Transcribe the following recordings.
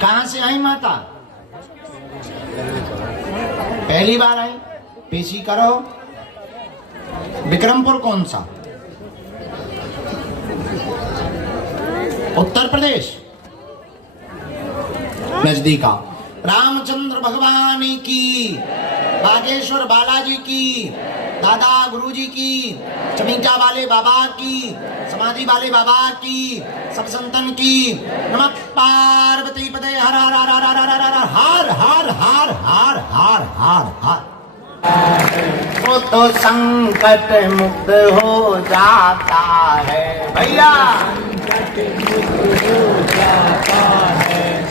कहां से आई माता? पहली बार आई? पेशी करो। विक्रमपुर कौन सा? उत्तर प्रदेश? नजदीक आओ। रामचंद्र भगवान की, बागेश्वर बालाजी की, दादा गुरुजी की, चमीचा वाले बाबा की, समाधि वाले बाबा की, सब संतन की। नमः पार्वती पते हर हर हर हर हर हर हर हर हर हर हर हर हर। वो तो संकट मुक्त हो जाता है भैया,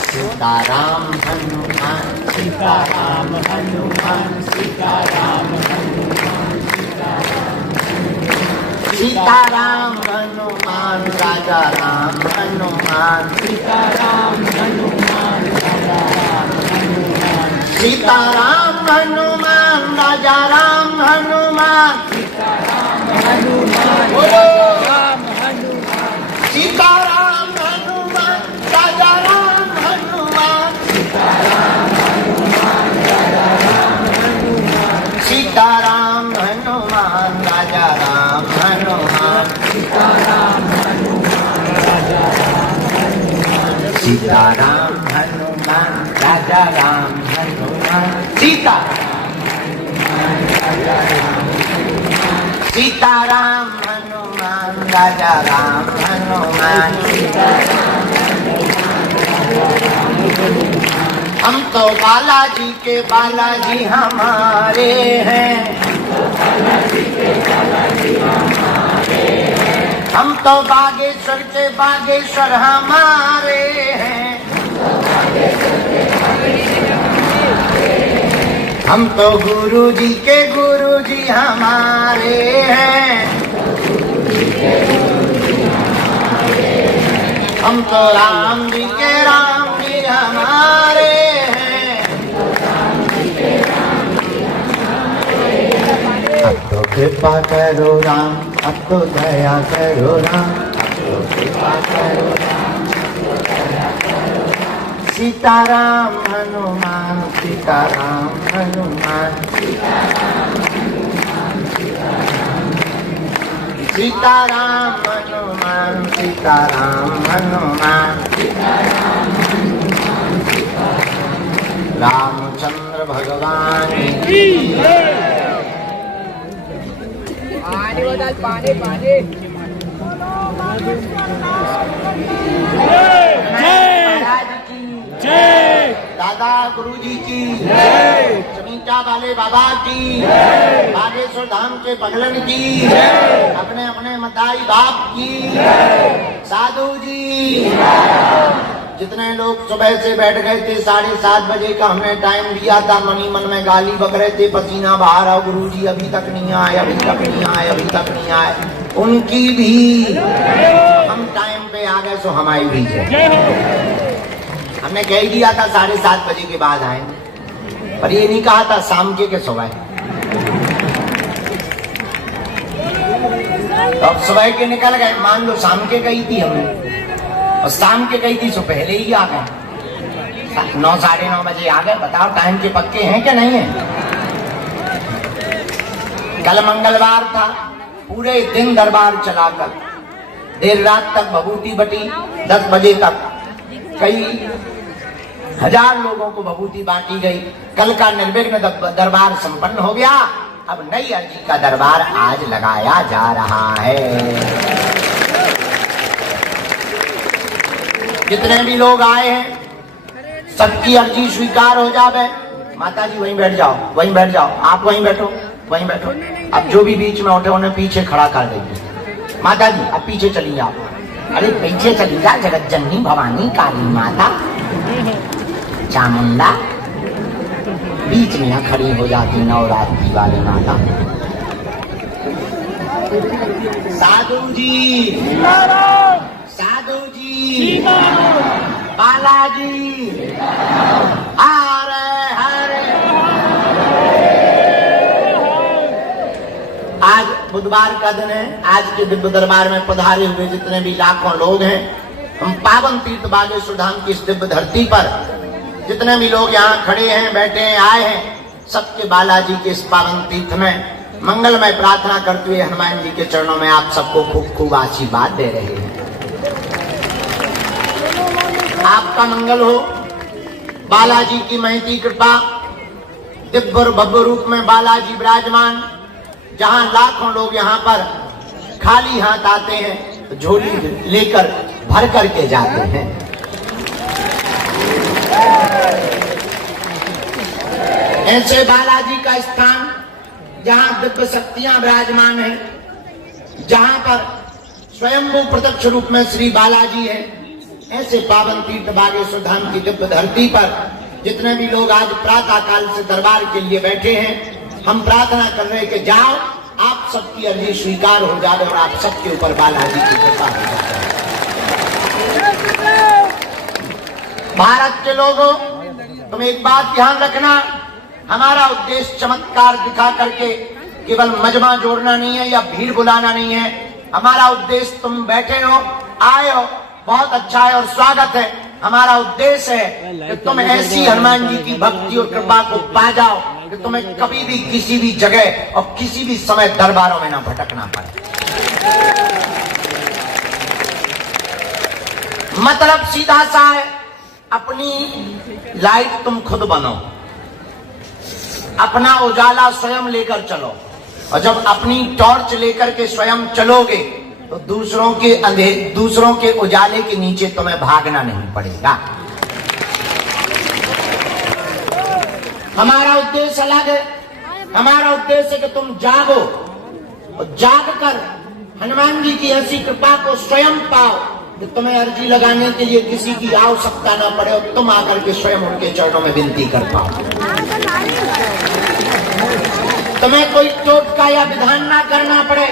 सीताराम हनुमान, सीताराम हनुमान, सीताराम हनुमान, सीताराम हनुमान, राजा राम हनुमान, सीताराम हनुमान, राजा राम हनुमान, सीताराम हनुमान, राजा राम हनुमान, सीताराम हनुमान, राम हनुमान, सीताराम हनुमान, राजा राम हनुमान, सीताराम हनुमान, राजा राम हनुमान, सीताराम हनुमान, राजा राम हनुमान, सीताराम हनुमान, राजा राम हनुमान, सीताराम हनुमान, राजा राम हनुमान, सीताराम हनुमान, राजा राम हनुमान, सीताराम हनुमान, राजा राम हनुमान, सीताराम हनुमान, राजा राम हनुमान। हम तो बालाजी के बालाजी हमारे हैं, हम तो बागेश्वर के बागेश्वर हमारे हैं, हम तो गुरुजी के गुरुजी हमारे हैं, हम तो राम जी के राम जी हमारे हैं। अब तो कृपा करो राम, अब तो दया करो राम, अब तो कृपा करो राम, अब तो दया करो राम। सीताराम हनुमान, सीताराम हनुमान, सीताराम हनुमान, सीताराम हनुमान, सीताराम हनुमान, सीताराम हनुमान, सीताराम। रामचंद्र भगवान की पानी पानी जय, दादा गुरुजी की जय, चमीचा वाले बाबा की जय, बागेश्वर धाम के पगलन की जय, अपने अपने मताई बाप की जय, साधु जी। जितने लोग सुबह से बैठ गए थे 7:30 बजे का हमने टाइम दिया था, मनी मन में गाली बक रहे थे, पसीना बाहर आओ गुरुजी अभी तक नहीं आए, अभी तक नहीं आए, अभी तक नहीं आए, उनकी भी हम टाइम पे आ गए, सो हमारी भी है। हमने कह दिया था 7:30 बजे के बाद आए, पर ये नहीं कहा था शाम के सुबह। तो अब सुबह के निकल गए, मान लो शाम के गई थी हमने, और शाम के गई थी सो पहले ही आ गए, 9 साढ़े 9 बजे आ गए। बताओ टाइम के पक्के हैं क्या नहीं है? कल मंगलवार था, पूरे दिन दरबार चलाकर देर रात तक भभूति बटी, 10 बजे तक कई हजार लोगों को भभूति बांटी गई। कल का निर्विघ्न दरबार संपन्न हो गया। अब नई अर्जी का दरबार आज लगाया जा रहा है। जितने भी लोग आए हैं सबकी अर्जी स्वीकार हो जावे। माता जी वहीं बैठ जाओ, वहीं बैठ जाओ, आप वहीं बैठो, वहीं बैठो। अब जो भी बीच में उठे उन्हें पीछे खड़ा कर देंगे। माता जी अब पीछे चली जाओ, अरे पीछे चली जा, जगत जननी भवानी काली माता चामुंडा बीच में यहाँ खड़ी हो जाती नवरात्रि वाली माता। साधु जी, साधु जी, बालाजी, हरे हरे। आज बुधवार का दिन है। आज के दिव्य दरबार में पधारे हुए जितने भी लाखों लोग हैं हम पावन तीर्थ बागेश्वर धाम की इस दिव्य धरती पर जितने भी लोग यहाँ खड़े हैं, बैठे हैं, आए हैं, सबके बालाजी के इस पावन तीर्थ में मंगलमय प्रार्थना करते हुए हनुमान जी के चरणों में आप सबको खूब खूब आशीर्वाद दे रहे हैं। आपका मंगल हो, बालाजी की महती कृपा, दिव्य और भव्य रूप में बालाजी विराजमान। जहां लाखों लोग यहाँ पर खाली हाथ आते हैं तो झोली लेकर भर करके जाते हैं। ऐसे बालाजी का स्थान जहां दिव्य शक्तियां विराजमान हैं, जहां पर स्वयंभू प्रत्यक्ष रूप में श्री बालाजी है, ऐसे पावन तीर्थ बागेश्वर धाम की दिव्य धरती पर जितने भी लोग आज प्रातः काल से दरबार के लिए बैठे हैं, हम प्रार्थना कर रहे हैं कि जाओ, आप सबकी अर्जी स्वीकार हो जाए और आप सबके ऊपर बालाजी की कृपा हो जाए। भारत के लोगों, तुम एक बात ध्यान रखना, हमारा उद्देश्य चमत्कार दिखा करके केवल मजमा जोड़ना नहीं है या भीड़ बुलाना नहीं है। हमारा उद्देश्य, तुम बैठे हो, आए हो, बहुत अच्छा है और स्वागत है। हमारा उद्देश्य है कि तुम ऐसी हनुमान जी की भक्ति और कृपा को पा जाओ कि तुम्हें कभी भी किसी भी जगह और किसी भी समय दरबारों में ना भटकना पड़े। मतलब सीधा सा है, अपनी लाइट तुम खुद बनो, अपना उजाला स्वयं लेकर चलो, और जब अपनी टॉर्च लेकर के स्वयं चलोगे तो दूसरों के उजाले के नीचे तुम्हें भागना नहीं पड़ेगा। हमारा उद्देश्य अलग है। हमारा उद्देश्य है कि तुम जागो और जाग कर हनुमान जी की ऐसी कृपा को स्वयं पाओ कि तुम्हें अर्जी लगाने के लिए किसी की आवश्यकता ना पड़े और तुम आकर के स्वयं उनके चरणों में विनती कर पाओ। तुम्हें कोई टोटका या विधान ना करना पड़े,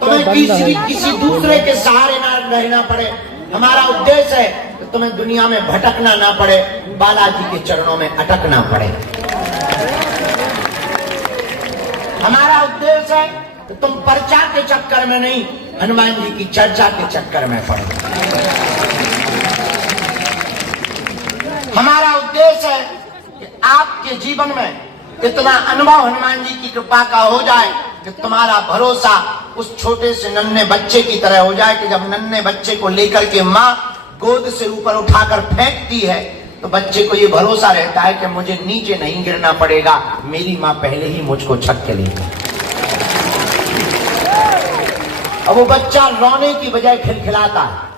तुम्हें किसी दूसरे के सहारे ना रहना पड़े। हमारा उद्देश्य है कि तुम्हें दुनिया में भटकना ना पड़े, बालाजी के चरणों में अटकना पड़े। हमारा उद्देश्य है कि तुम पर्चा के चक्कर में नहीं, हनुमान जी की चर्चा के चक्कर में पड़ो। हमारा उद्देश्य है कि आपके जीवन में इतना अनुभव हनुमान जी की कृपा का हो जाए कि तुम्हारा भरोसा उस छोटे से नन्हे बच्चे की तरह हो जाए कि जब नन्हे बच्चे को लेकर के माँ गोद से ऊपर उठाकर फेंकती है तो बच्चे को ये भरोसा रहता है कि मुझे नीचे नहीं गिरना पड़ेगा, मेरी माँ पहले ही मुझको छक के लेगी। अब वो बच्चा रोने की बजाय खिलखिलाता है।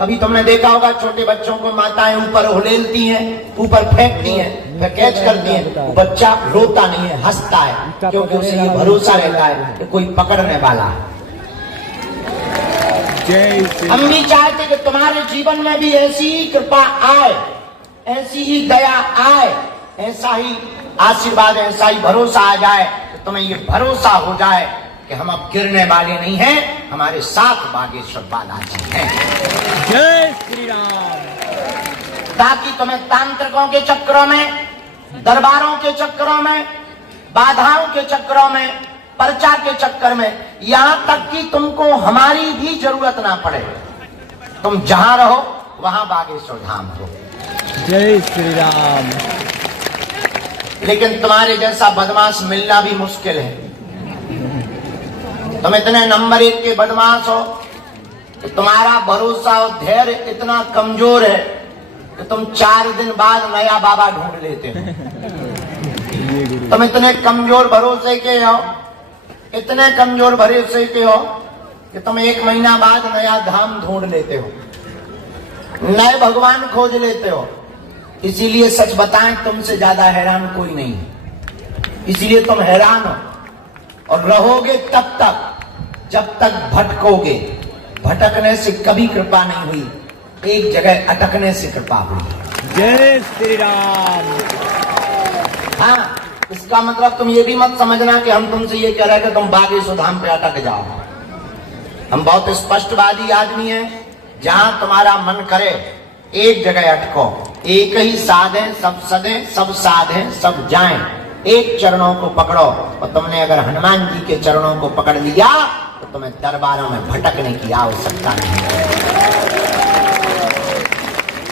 कभी तुमने देखा होगा छोटे बच्चों को माताएं ऊपर उलेलती हैं, ऊपर फेंकती हैं, फिर कैच करती हैं, वो बच्चा रोता नहीं है, हंसता है, क्योंकि उसे ये भरोसा रहता है कि कोई पकड़ने वाला है। हम भी चाहते कि तुम्हारे जीवन में भी ऐसी ही कृपा आए, ऐसी ही दया आए, ऐसा ही आशीर्वाद, ऐसा ही भरोसा आ जाए कि तुम्हें ये भरोसा हो जाए कि हम अब गिरने वाले नहीं हैं, हमारे साथ बागेश्वर बालाजी हैं। जय श्री राम। ताकि तुम्हें तांत्रिकों के चक्रों में, दरबारों के चक्रों में, बाधाओं के चक्रों में, पर्चा के चक्कर में, यहां तक कि तुमको हमारी भी जरूरत ना पड़े। तुम जहां रहो वहां बागेश्वर धाम हो। जय श्री राम। लेकिन तुम्हारे जैसा बदमाश मिलना भी मुश्किल है। तुम इतने नंबर 1 के बदमाश हो कि तुम्हारा भरोसा और धैर्य इतना कमजोर है कि तुम 4 दिन बाद नया बाबा ढूंढ लेते हो। तुम इतने कमजोर भरोसे के हो, इतने कमजोर भरोसे के हो कि तुम 1 महीना बाद नया धाम ढूंढ लेते हो, नए भगवान खोज लेते हो। इसीलिए सच बताएं, तुमसे ज्यादा हैरान कोई नहीं है। इसीलिए तुम हैरान हो और रहोगे तब तक जब तक भटकोगे। भटकने से कभी कृपा नहीं हुई, एक जगह अटकने से कृपा हुई। जय श्री राम। हाँ, इसका मतलब तुम ये भी मत समझना कि हम तुमसे ये कह रहे हैं कि तुम बागेश्वर धाम पे अटक जाओ। हम बहुत स्पष्टवादी आदमी हैं। जहां तुम्हारा मन करे एक जगह अटको, एक ही साध है, सब सदे, सब साध है, सब जाएं। एक चरणों को पकड़ो, और तुमने अगर हनुमान जी के चरणों को पकड़ लिया तो तुम्हें दरबारों में भटकने की आवश्यकता नहीं है।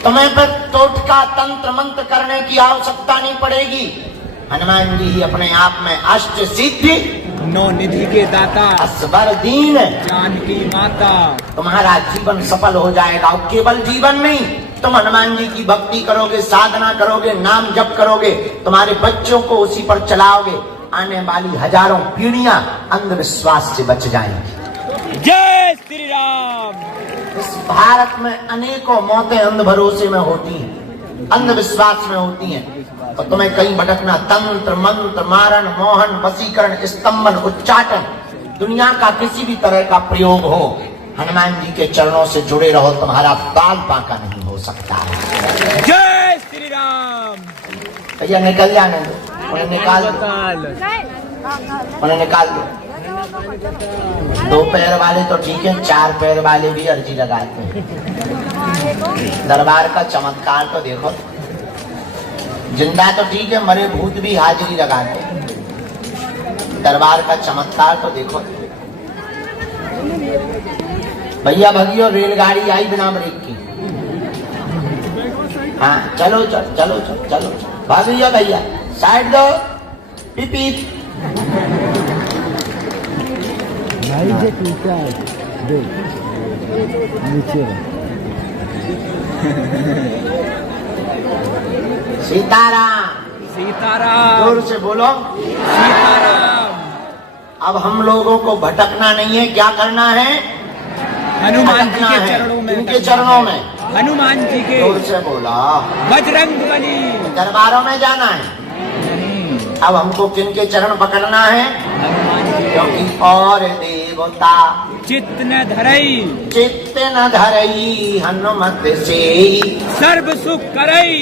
तुम्हें फिर टोटका तंत्र मंत्र करने की आवश्यकता नहीं पड़ेगी। हनुमान जी ही अपने आप में अष्ट सिद्धि, 9 निधि के दाता, असबर दीन, जानकी माता। तुम्हारा जीवन सफल हो जाएगा। और केवल जीवन नहीं, तुम हनुमान जी की भक्ति करोगे, साधना करोगे, नाम जप करोगे, तुम्हारे बच्चों को उसी पर चलाओगे, आने वाली हजारों पीढ़ियां अंधविश्वास से बच जाएंगी। जय श्री राम। इस भारत में अनेकों मौतें अंध भरोसे में होती हैं, अंधविश्वास में होती हैं। तो तुम्हें कहीं भटकना, तंत्र मंत्र, मारण मोहन, वशीकरण, स्तंभन, उच्चाटन, दुनिया का किसी भी तरह का प्रयोग हो, हनुमान जी के चरणों से जुड़े रहो, तुम्हारा बाल बांका नहीं हो सकता है। जय श्री राम। भैया निकल जाने दो, उन्हें निकाल दो, उन्हें निकाल दो। 2 पैर वाले तो ठीक है, 4 पैर वाले भी अर्जी लगाते हैं। दरबार का चमत्कार तो देखो, जिंदा तो ठीक है, मरे भूत भी हाजिरी लगाते हैं। दरबार का चमत्कार तो देखो। भैया भगियो, रेलगाड़ी आई बिना ब्रेक की। हाँ चलो चलो चलो चलो चलो भागियो भैया, साइड दो, पीप पीप। सीताराम। सीताराम। जोर से बोलो सीताराम। अब हम लोगों को भटकना नहीं है, क्या करना है? हनुमान जी भटकना के है। चरणों में, इनके चरणों में, हनुमान जी के। जोर से बोला। बजरंग बली। दरबारों में जाना है। अब हमको किनके चरण पकड़ना है? हनुमान जी। क्योंकि और देवता चित्त न धरई, चित्त न धरई हनुमत से, सर्व सुख करई।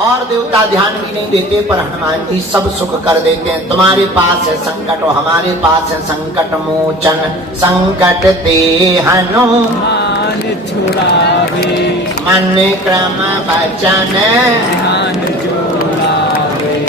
और देवता ध्यान भी नहीं देते, पर हनुमान जी सब सुख कर देते हैं। तुम्हारे पास है संकट और हमारे पास है संकट मोचन, संकट ते हनुमान छुड़ावे, मन क्रम वचन ध्यान जोड़ावे।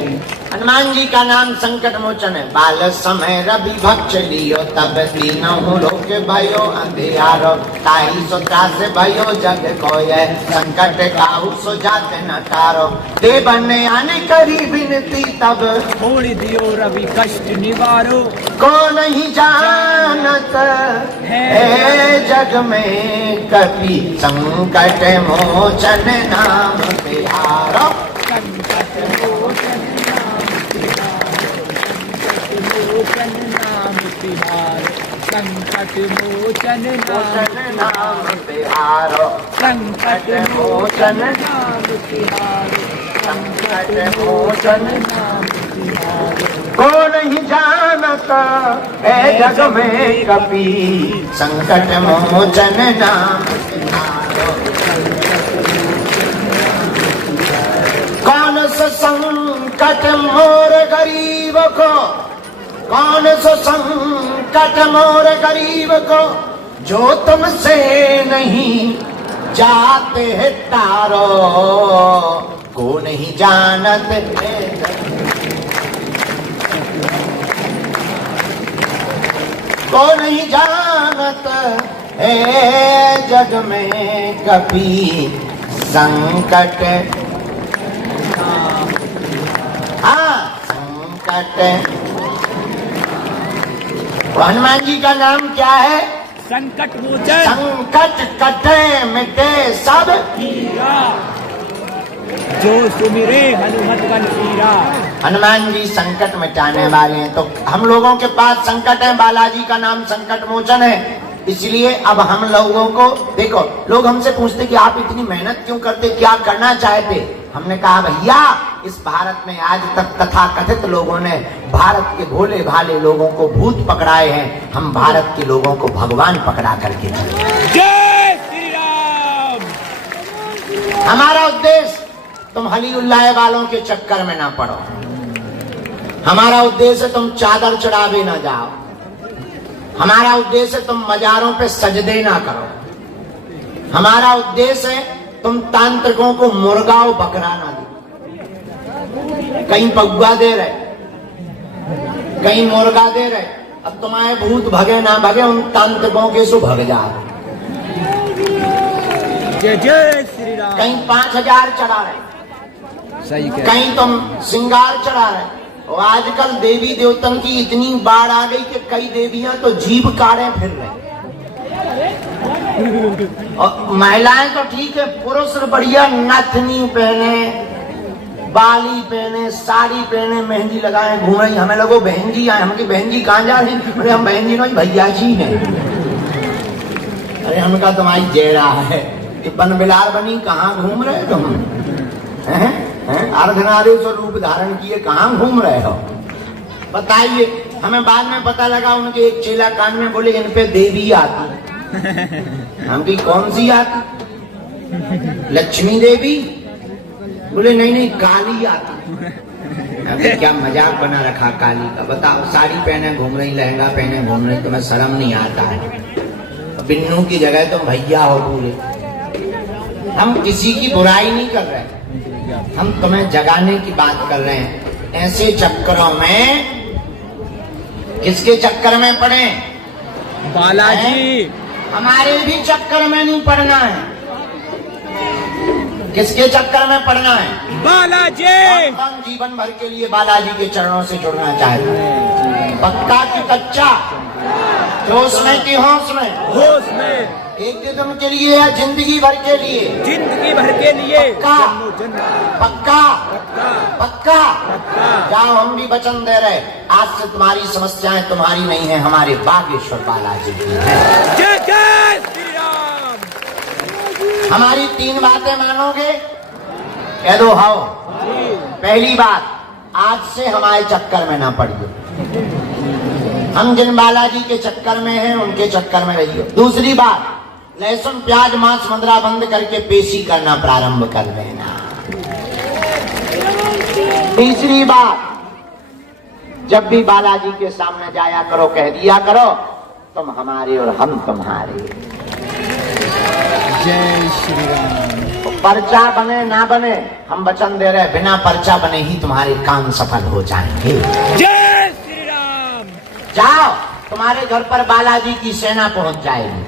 हनुमान जी का नाम संकट मोचन है। बाल समय रवि भक्ष लियो, तब तीनों लोक भयो अंधियारो, ताही सो त्रास भयो जग कोय, संकट काहू सो जात न तारो, देवन आने करी विनती तब, छोड़ दियो रवि कष्ट निवारो, को नहीं जानत है जग में कभी, संकट मोचन नाम तिहारो। संकट मोचन नाम तिहारो, संकट मोचन नाम तिहारो, संकट मोचन नाम तिहारो, संकट मोचन नाम तिहारो। को नहीं जानत है जग में कभी, संकट मोचन नाम तिहारो। कौन सा संकट मोर गरीब को, कौन सा संकट मोर गरीब को, जो तुमसे नहीं जाते है तारो, को नहीं जानत है, को नहीं जानत है जग में कभी, संकट संकट। हनुमान जी का नाम क्या है? संकट मोचन। संकट कटे मिटे सब हीरा, जो सुमिरे हनुमत बल हीरा। हनुमान जी संकट मिटाने वाले हैं। तो हम लोगों के पास संकट है, बालाजी का नाम संकट मोचन है। इसलिए अब हम लोगों को देखो, लोग हमसे पूछते कि आप इतनी मेहनत क्यों करते, क्या करना चाहते? हमने कहा भैया, इस भारत में आज तक तथाकथित लोगों ने भारत के भोले भाले लोगों को भूत पकड़ाए हैं, हम भारत के लोगों को भगवान पकड़ा करके चले। जय श्री राम। हमारा उद्देश्य तुम हलीउल्लाह वालों के चक्कर में ना पड़ो, हमारा उद्देश्य तुम चादर चढ़ावे ना जाओ, हमारा उद्देश्य तुम मजारों पे सजदे ना करो, हमारा उद्देश्य है तुम तांत्रिकों को मुर्गा और बकरा ना दो। कहीं पगुआ दे रहे, कहीं मुर्गा दे रहे, अब तुम्हारे भूत भगे ना भगे, उन तांत्रिकों के सो भग जा। जय जय श्री राम। कहीं 5000 चढ़ा रहे, सही कह कहीं तुम श्रृंगार चढ़ा रहे। और आजकल देवी देवतन की इतनी बाढ़ आ गई कि कई देवियां तो जीभ काढ़े फिर रहे। और महिलाएं तो ठीक है, पुरुष बढ़िया नथनी पहने, बाली पहने, साड़ी पहने, मेहंदी लगाए घूम रही। हमें लोगों बहन जी आए, हम की बहन जी कहाँ जा रही? अरे हम बहन जी नहीं, भैया जी हैं। अरे हमका तुम्हारी जेरा है, बन बिलार बनी, कहाँ घूम रहे तुम? अर्धनारीश्वर रूप धारण किए कहाँ घूम रहे हो? बताइए। हमें बाद में पता लगा उनके एक चेला कान में बोले इन पे देवी आती। हमकी कौन सी आती? लक्ष्मी देवी? बोले नहीं नहीं, काली आती। क्या मजाक बना रखा काली का। बताओ, साड़ी पहने घूम रही, लहंगा पहने घूम रही, तुम्हें शर्म नहीं आता है? बिन्नू की जगह तुम भैया हो पूरे। हम किसी की बुराई नहीं कर रहे, हम तुम्हें जगाने की बात कर रहे हैं। ऐसे चक्करों में, किसके चक्कर में पड़े? बालाजी। हमारे भी चक्कर में नहीं पड़ना है। किसके चक्कर में पड़ना है? बालाजी। कौन जीवन भर के लिए बालाजी के चरणों से जुड़ना चाहता है? पक्का की कच्चा? जोश में कि होश में? होश में। एक दिन के लिए या जिंदगी भर के लिए? जिंदगी भर के लिए। पक्का? पक्का? पक्का? जाओ, हम भी वचन दे रहे, आज से तुम्हारी समस्याएं तुम्हारी नहीं है, हमारे बागेश्वर बालाजी की है। जय जय श्री राम। हमारी 3 बातें मानोगे? कह दो हाँ। पहली बात, आज से हमारे चक्कर में ना पड़िए। हम जिन बालाजी के चक्कर में हैं उनके चक्कर में रहिए। दूसरी बात, लहसुन प्याज मांस मदिरा बंद करके पेशी करना प्रारंभ कर देना। तीसरी बात, जब भी बालाजी के सामने जाया करो कह दिया करो तुम हमारे और हम तुम्हारे। जय श्री राम। पर्चा बने ना बने, हम वचन दे रहे, बिना पर्चा बने ही तुम्हारे काम सफल हो जाएंगे। जय श्री राम। जाओ, तुम्हारे घर पर बालाजी की सेना पहुंच जाएगी।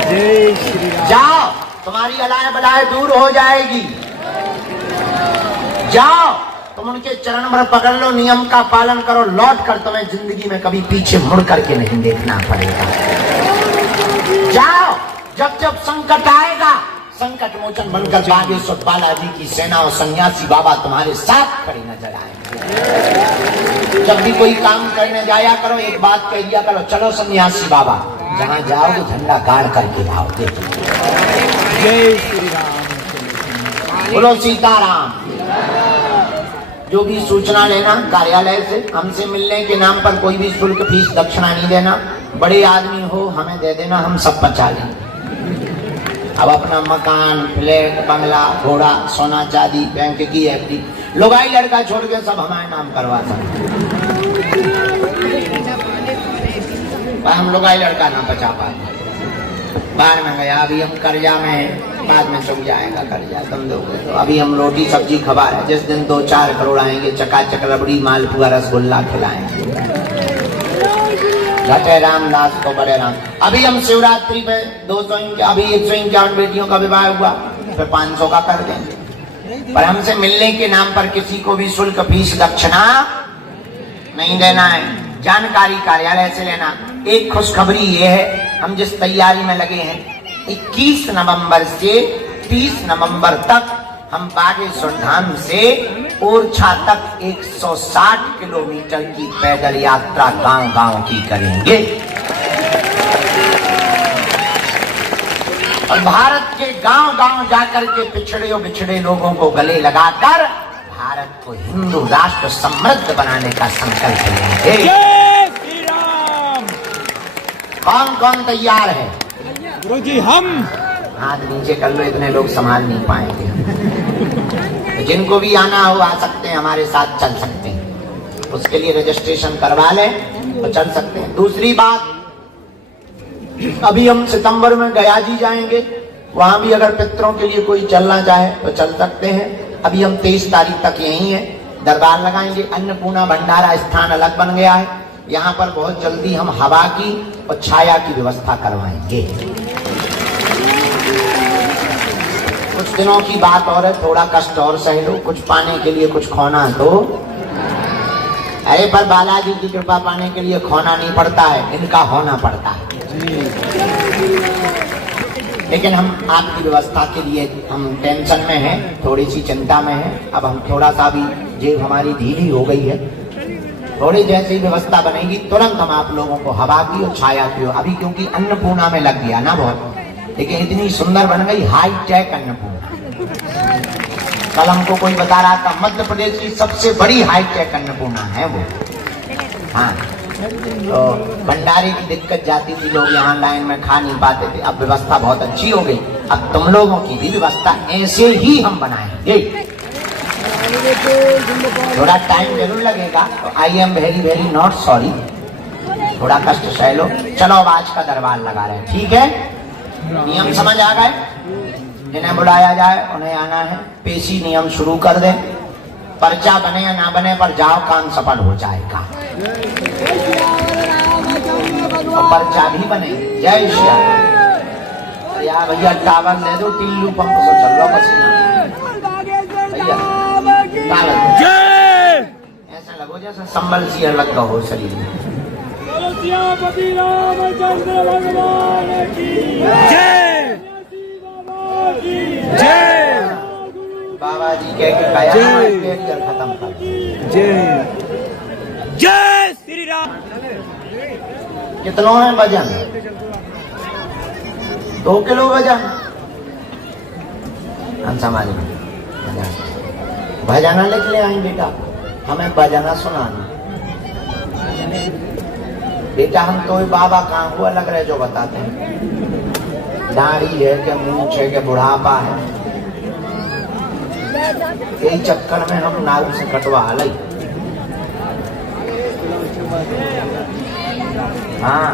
जय श्री राम। जाओ, तुम्हारी अलाय बलाय दूर हो जाएगी। जाओ, तुम उनके चरण भर पकड़ लो, नियम का पालन करो, लौट कर तुम्हें जिंदगी में कभी पीछे मुड़ करके नहीं देखना पड़ेगा। जाओ, जब जब संकट आएगा, संकट मोचन बनकर बागेश्वर बालाजी की सेना और सन्यासी बाबा तुम्हारे साथ खड़े नजर आएंगे। जब भी कोई काम करने जाया करो, एक बात कह दिया करो, चलो सन्यासी बाबा, जहाँ जाओ तो झंडा गाड़ करके आओ। देखो, जय श्री राम। बोलो सीताराम। जो भी सूचना लेना कार्यालय से, हमसे मिलने के नाम पर कोई भी शुल्क फीस दक्षिणा नहीं देना। बड़े आदमी हो, हमें दे देना, हम सब बचा लेंगे। अब अपना मकान, फ्लैट, बंगला, घोड़ा, सोना चांदी, बैंक की एफडी, लुगाई लड़का छोड़ के सब हमारे नाम करवा सकते। हम लुगाई लड़का ना बचा पाए, बाहर में गया, अभी हम कर्जा में हैं, बाद में चुक जाएगा कर्जा, तुम दोगे तो। अभी हम रोटी सब्जी खवा रहे, जिस दिन 2-4 करोड़ आएंगे, चकाचक रबड़ी, मालपुआ, रसगुल्ला खिलाएंगे। घटे रामदास को बड़े राम। अभी हम शिवरात्रि पे 200, अभी 151 बेटियों का विवाह हुआ, फिर 500 का कर देंगे। पर हमसे मिलने के नाम पर किसी को भी शुल्क फीस दक्षिणा नहीं देना है। जानकारी कार्यालय से लेना। एक खुशखबरी ये है, हम जिस तैयारी में लगे हैं, 21 नवंबर से 30 नवंबर तक हम बागेश्वर धाम से ओरछा तक 160 किलोमीटर की पैदल यात्रा गांव-गांव की करेंगे। और भारत के गांव-गांव जाकर के पिछड़े और बिछड़े लोगों को गले लगाकर भारत को हिंदू राष्ट्र समृद्ध बनाने का संकल्प लेंगे। जय श्री राम। कौन कौन तैयार है? गुरुजी हम। हाथ नीचे कर लो, इतने लोग संभाल नहीं पाएंगे। जिनको भी आना हो आ सकते हैं, हमारे साथ चल सकते हैं। उसके लिए रजिस्ट्रेशन करवा लें और चल सकते हैं। दूसरी बात, अभी हम सितंबर में गया जी जाएंगे, वहां भी अगर पितरों के लिए कोई चलना चाहे तो चल सकते हैं। अभी हम 23 तारीख तक यहीं हैं, दरबार लगाएंगे। अन्नपूर्णा भंडारा स्थान अलग बन गया है, यहाँ पर बहुत जल्दी हम हवा की और छाया की व्यवस्था करवाएंगे। कुछ दिनों की बात और है, थोड़ा कष्ट और सह लो, कुछ पाने के लिए कुछ खोना तो। अरे पर बालाजी की कृपा पाने के लिए खोना नहीं पड़ता है, इनका होना पड़ता है। लेकिन हम आपकी व्यवस्था के लिए हम टेंशन में हैं, थोड़ी सी चिंता में हैं। अब हम थोड़ा सा भी जेब हमारी ढीली हो गई है, थोड़ी जैसी व्यवस्था बनेगी तुरंत हम आप लोगों को हवा की और छाया की। अभी क्योंकि अन्नपूर्णा में लग गया ना बहुत, लेकिन इतनी सुंदर बन गई हाईटेक अन्नपूर्णा। कल हमको कोई बता रहा था मध्य प्रदेश की सबसे बड़ी हाईटेक अन्नपूर्णा है वो। हाँ, तो भंडारे की दिक्कत जाती थी, लोग यहाँ लाइन में खा नहीं पाते थे, अब व्यवस्था बहुत अच्छी हो गई। अब तुम लोगों की भी व्यवस्था ऐसे ही हम बनाएंगे। थोड़ा टाइम जरूर लगेगा, तो I am very very not sorry, थोड़ा कष्ट सह लो। चलो अब आज का दरबार लगा रहे हैं, ठीक है? नियम समझ आ गए? जिन्हें बुलाया जाए उन्हें आना है। पेशी नियम शुरू कर दे, पर्चा बने या ना बने पर जाओ, काम सफल हो जाएगा। और पर्चा भी बने। जय श्री राम। या भैया टावर ले दो, टिल्लू पंप से चल रहा पसीना भैया। ऐसा लगो जैसे संबल सी अलग का हो शरीर में। जय बाबा जी कह के कया खत्म कर। जय जय श्री राम। कितनों है वजन? 2 किलो वजन। हमारे भजना लिख ले आई बेटा, हमें भजना सुनाना बेटा। हम तो बाबा कहाँ हुआ लग रहे जो बताते हैं, दाढ़ी है कि मूंछ है कि बुढ़ापा है, यही चक्कर में हम नाऊ से कटवा ली। हाँ,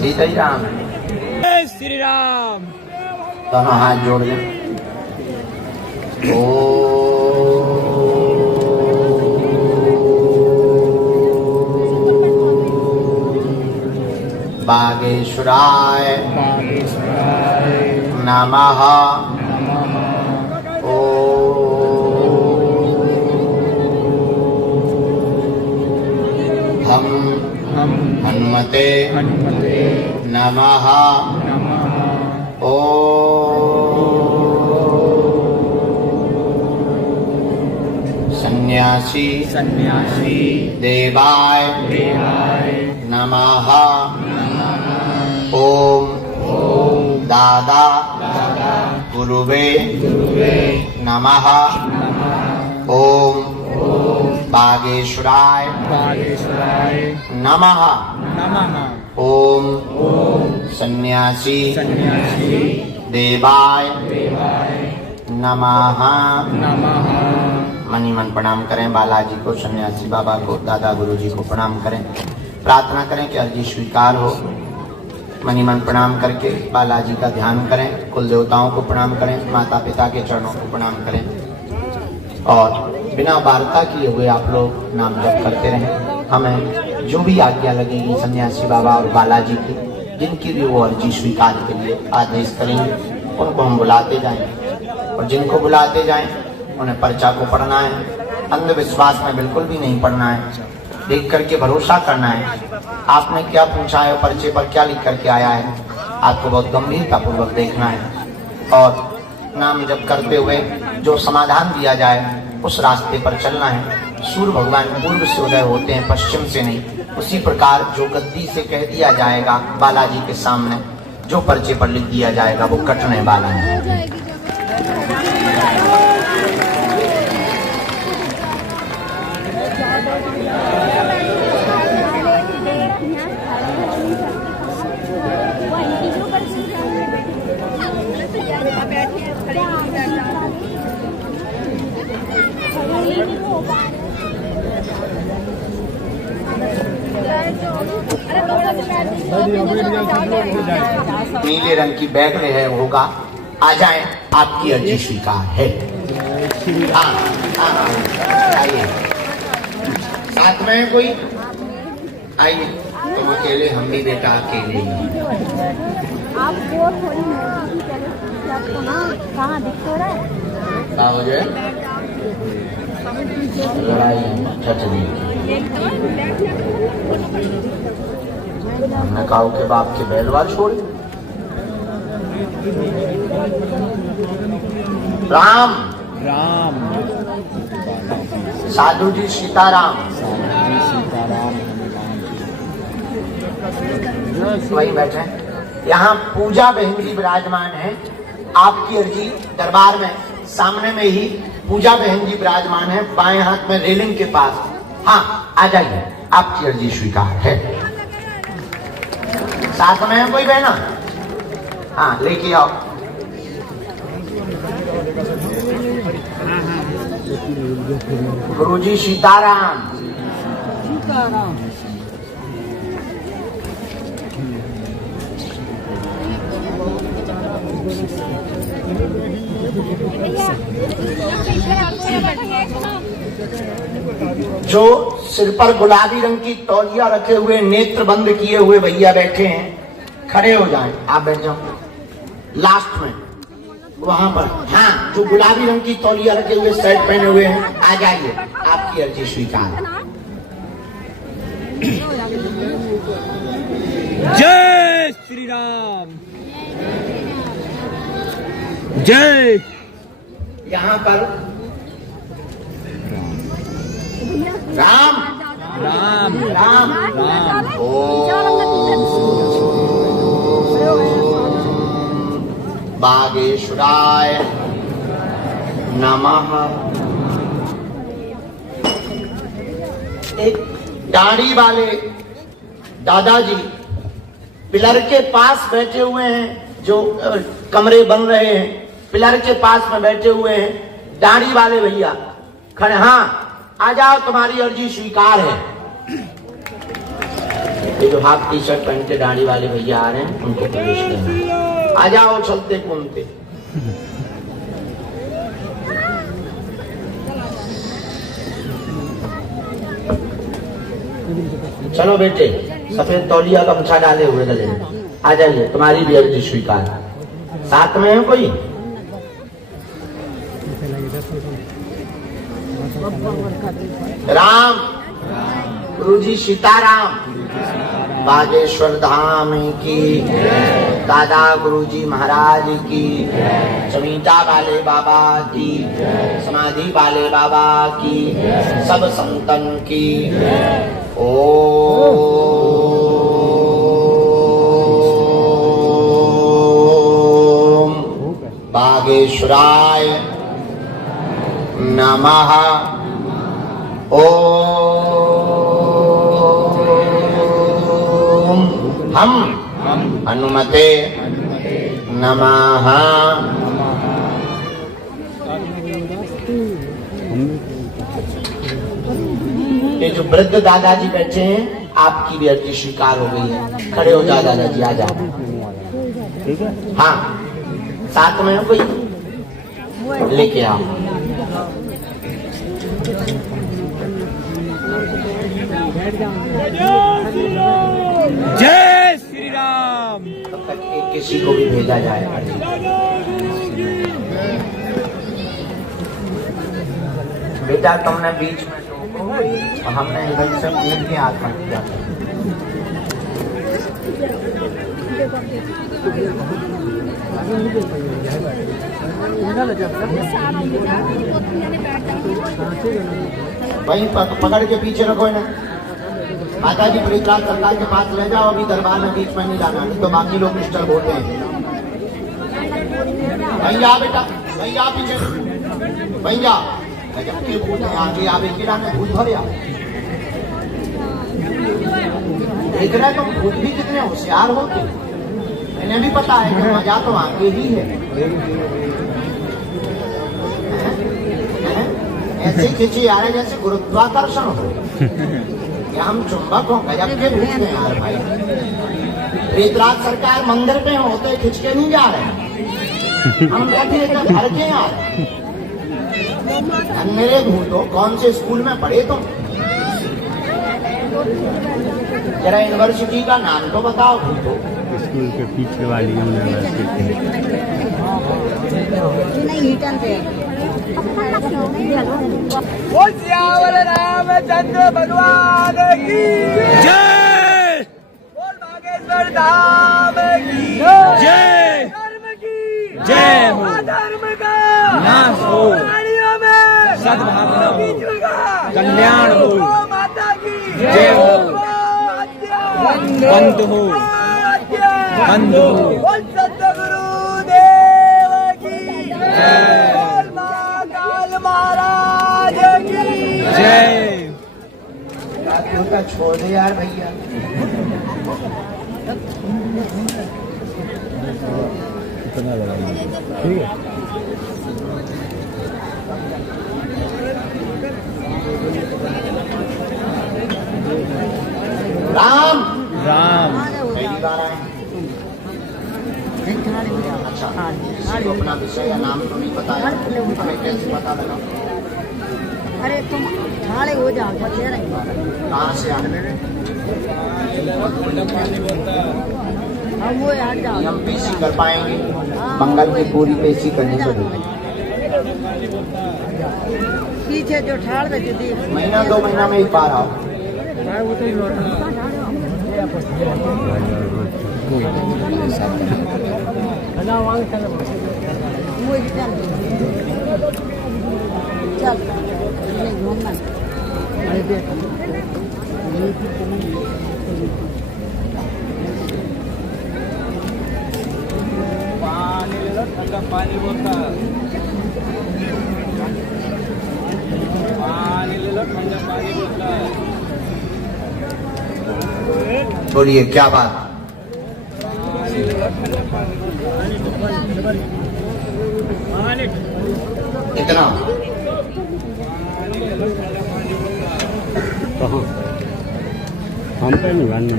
सीता ही राम। जय श्री राम। दोनों हाथ जोड़ लें। बागेश्वराय नमः। हम हनुमते नमः। सन्यासी देवाय नमः। ओम दादा गुरुवे नमः। ओम बागेश्वराय नमः। ओम सन्यासी देवाय नमः। मनी मन प्रणाम करें बालाजी को, सन्यासी बाबा को, दादा गुरुजी को प्रणाम करें। प्रार्थना करें कि अर्जी स्वीकार हो। मनी मन प्रणाम करके बालाजी का ध्यान करें, कुल देवताओं को प्रणाम करें, माता पिता के चरणों को प्रणाम करें और बिना वार्ता किए हुए आप लोग नाम जप करते रहें। हमें जो भी आज्ञा लगेगी सन्यासी बाबा और बालाजी की, जिनकी भी वो अर्जी स्वीकार के लिए आदेश करेंगे, उनको हम बुलाते जाएंगे और जिनको बुलाते जाएं उन्हें पर्चा को पढ़ना है। अंधविश्वास में बिल्कुल भी नहीं पढ़ना है, देख करके भरोसा करना है। आपने क्या पूछा है, पर्चे पर क्या लिख करके आया है, आपको बहुत गंभीरता पूर्वक देखना है और नाम जप करते हुए जो समाधान दिया जाए उस रास्ते पर चलना है। सूर्य भगवान पूर्व से उदय होते हैं, पश्चिम से नहीं। उसी प्रकार जो गद्दी से कह दिया जाएगा बालाजी के सामने, जो पर्चे पर लिख दिया जाएगा वो कटने वाला है। नीले रंग की बैग में है होगा, आ जाए, आपकी अर्जी स्वीकार है। आइए, साथ में है कोई? आइए, तुम अकेले, हम भी बेटा अकेले ही। आपको थोड़ी मोटी की तरह आपको ना कहाँ दिख तो रहा है? क्या हो जाए लड़ाई अच्छा चलिए। हमने कहा के बाप के बैलवा छोड़ राम राम साधु जी सीताराम सीताराम वहीं बैठे। यहाँ पूजा बहन जी विराजमान है। आपकी अर्जी दरबार में सामने में ही पूजा बहन जी विराजमान है, बाएं हाथ में रेलिंग के पास। हाँ आ जाइए, आपकी अर्जी स्वीकार है। साथ में है कोई बहना? हाँ लेके आओ। गुरुजी सीताराम। सीताराम जो सिर पर गुलाबी रंग की तौलिया रखे हुए नेत्र बंद किए हुए भैया बैठे हैं, खड़े हो जाएं। आप बैठ जाओ लास्ट में वहां पर। हाँ जो गुलाबी रंग की तौलिया रखे हुए शर्ट पहने हुए हैं, आ जाइए, आपकी अर्जी स्वीकार। जय श्री राम। जय यहाँ पर राम राम राम राम बागेश्वराय नमः। एक दाढ़ी वाले दादाजी पिलर के पास बैठे हुए हैं, जो कमरे बन रहे हैं पिलर के पास में बैठे हुए हैं दाढ़ी वाले भैया खड़े। हाँ आ जाओ, तुम्हारी अर्जी स्वीकार है। ये जो हाफ टी शर्ट पहन के दाढ़ी वाले भैया आ रहे हैं उनको प्रवेश करना। आ जाओ चलते घूमते। चलो बेटे, सफेद तौलिया का मुछा डाले हुए गले में आ जाइए, तुम्हारी भी अर्जी स्वीकार। साथ में है कोई? राम गुरुजी सीताराम। बागेश्वर धाम की, दादा गुरुजी महाराज की, चमीटा वाले बाबा की, समाधि वाले बाबा की, सब संतन की। ओम बागेश्वराय नमः। ओम हम हनुमते नमः। ये जो वृद्ध दादाजी बैठे हैं, आपकी भी अर्जी स्वीकार हो गई है। खड़े हो जाओ दादाजी, आ जाओ। हाँ साथ में है कोई? लेके आओ। जय श्री राम। तब तक एक किसी को भी भेजा जाए। बेटा तुमने बीच में टोको और हमने इधर से मिल के हाथ में किया। वहीं पकड़ के पीछे रखो ना। माता जी पृथ्वीराज सरकार के पास ले जाओ, अभी दरबार में बीच में नहीं लाना, नहीं तो बाकी लोग डिस्टर्ब होते हैं। भैया बेटा भैया पीछे भैया के भूत है आगे आवे किरा में भूत भरे। देख रहे तुम भूत भी कितने होशियार होते, मैंने भी पता है कि मजा तो आगे ही है। ऐसे खींचे आ रहे जैसे गुरुत्वाकर्षण हो, या हम चुंबक हो। गजब के भूत हैं यार भाई। पृथ्वीराज सरकार मंदिर पे होते खिंच के नहीं जा रहे, हम बैठे घर के आ रहे। मेरे भूतो कौन से स्कूल में पढ़े तुम? जरा यूनिवर्सिटी का नाम तो बताओ भूतो। स्कूल के पीछे वाली यूनिवर्सिटी। नहीं हीटन से बोल सियावर रामचंद्र भगवान की जय। बोल बागेश्वर धाम की जय। धर्म की जय हो। अधर्म का नाश हो। प्राणियों में सद्भावना हो। कल्याण हो। माता की जय हो। बंद हो। बंद हो। बोल सतगुरु देव की जय। बोल महाकाल महाराज की जय। रातों का छोड़ दे यार भैया। ठीक है। राम राम पहली बार आए। अच्छा, किसी को अपना विषय या नाम तो नहीं बताया, हमें कैसे पता लगा? अरे तुम ठाड़े हो जाओ बचे रहे। कहाँ से आए? हम वो हट जाओ। हम पेशी कर पाएंगे? मंगल की पूरी पेशी करनी पड़ेगी। पीछे जो ठाड़ में जो दी महीना 2 महीना में एक बार आओ। चल घूमना पानी ले लो, ठंडा पानी बोलता। पानी ले लो, ठंडा पानी बोलता। बोलिए क्या बात? इतना कहाँ हम पे नहीं बनने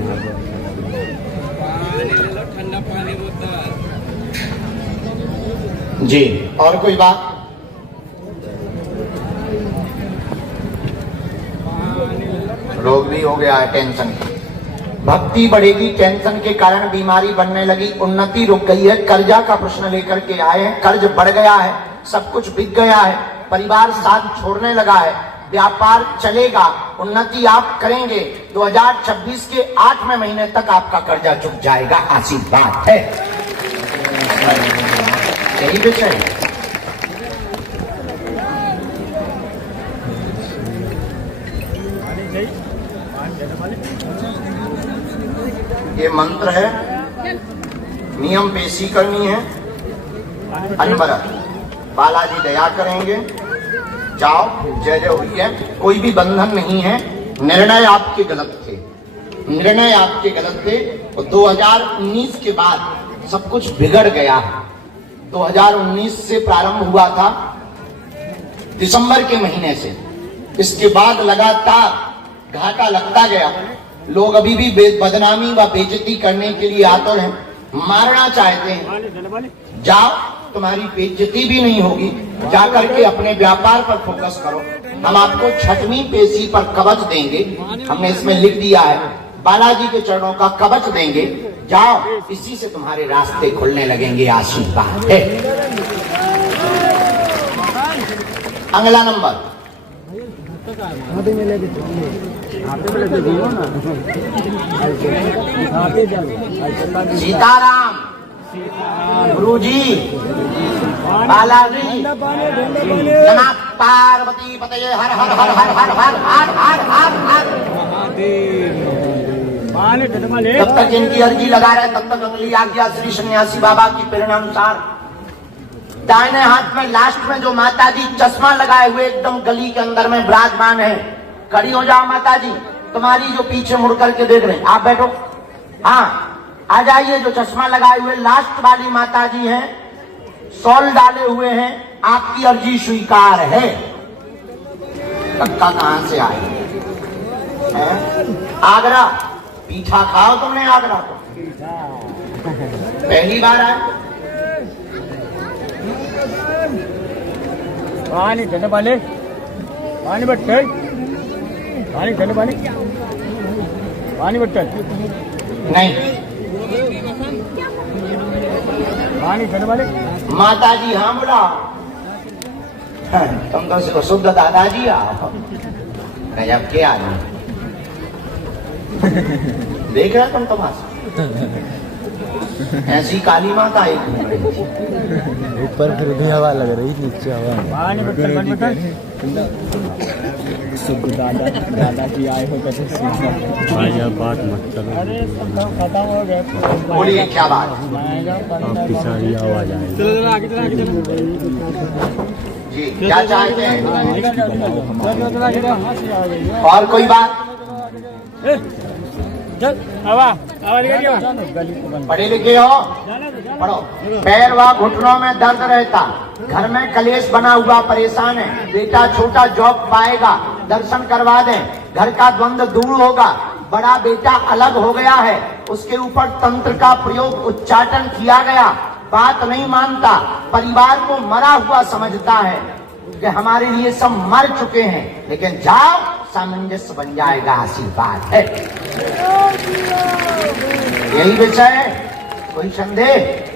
पानी ले लो, ठंडा पानी बोलता। जी। और कोई बात? रोग भी हो गया है टेंशन का। भक्ति बढ़ेगी, टेंशन के कारण बीमारी बढ़ने लगी, उन्नति रुक गई है। कर्जा का प्रश्न लेकर के आए हैं, कर्ज बढ़ गया है, सब कुछ बिक गया है, परिवार साथ छोड़ने लगा है, व्यापार चलेगा, उन्नति आप करेंगे। 2026 के 8वें महीने तक आपका कर्जा चुक जाएगा। आशीर्वाद है। यही विषय ये मंत्र है। नियम पेशी करनी है। अनवरत बालाजी दया करेंगे। जाओ, जय जय हुई है। कोई भी बंधन नहीं है। निर्णय आपके गलत थे, निर्णय आपके गलत थे। और 2019 के बाद सब कुछ बिगड़ गया है। 2019 से प्रारंभ हुआ था, दिसंबर के महीने से। इसके बाद लगातार घाटा लगता गया। लोग अभी भी बदनामी व बेइज्जती करने के लिए आतुर हैं, मारना चाहते हैं। जाओ, तुम्हारी बेइज्जती भी नहीं होगी। जाकर के अपने व्यापार पर फोकस करो। हम आपको 6वीं पेशी पर कवच देंगे। हमने इसमें लिख दिया है, बालाजी के चरणों का कवच देंगे। जाओ, इसी से तुम्हारे रास्ते खुलने लगेंगे। आशीर्वाद है। अगला नंबर सीताराम, गुरु जी, बालाजी, नमः पार्वती पतये हर हर हर हर हर हर हर हर हर हर। जब तक इनकी अर्जी लगा रहे तब तक अगली आज्ञा श्री सन्यासी बाबा की प्रेरणा अनुसार। दाहिने हाथ में लास्ट में जो माता जी चश्मा लगाए हुए एकदम गली के अंदर में विराजमान है, खड़ी हो जाओ माता जी। तुम्हारी जो पीछे मुड़ करके देख रहे हैं, आप बैठो। हाँ, आ जाइए। जो चश्मा लगाए हुए लास्ट वाली माता जी हैं, शॉल डाले हुए हैं, आपकी अर्जी स्वीकार है। धक्का कहां से आए? आगरा पीठा खाओ तुमने। आगरा को पहली बार आए। पानी ठंडा पानी, पानी बट्टल, पानी ठंडा पानी, पानी बट्टल नहीं, पानी देने वाले माता जी हाँ बोला तुम तो शुद्ध दादाजी आओ गजब के आदमी देख रहा तुम तमाशा ऐसी काली माता एक घूम रही थी ऊपर फिर भी हवा लग रही नीचे हवा पानी शुद्ध दादाजी आए हो कैसे भाई अब बात मत करो अरे सब खत्म हो गए बोलिए क्या बात आपकी सारी आवाज आएगी जी क्या चाहते हैं और कोई बात पढ़े लिखे हो पढ़ो पैर व घुटनों में दर्द रहता घर में कलेश बना हुआ परेशान है बेटा छोटा जॉब पाएगा दर्शन करवा दें घर का द्वंद्व दूर होगा बड़ा बेटा अलग हो गया है उसके ऊपर तंत्र का प्रयोग उच्चाटन किया गया बात नहीं मानता परिवार को मरा हुआ समझता है कि हमारे लिए सब मर चुके हैं लेकिन जाओ सामंजस्य बन जाएगा आशीर्वाद है यही विषय है कोई संदेह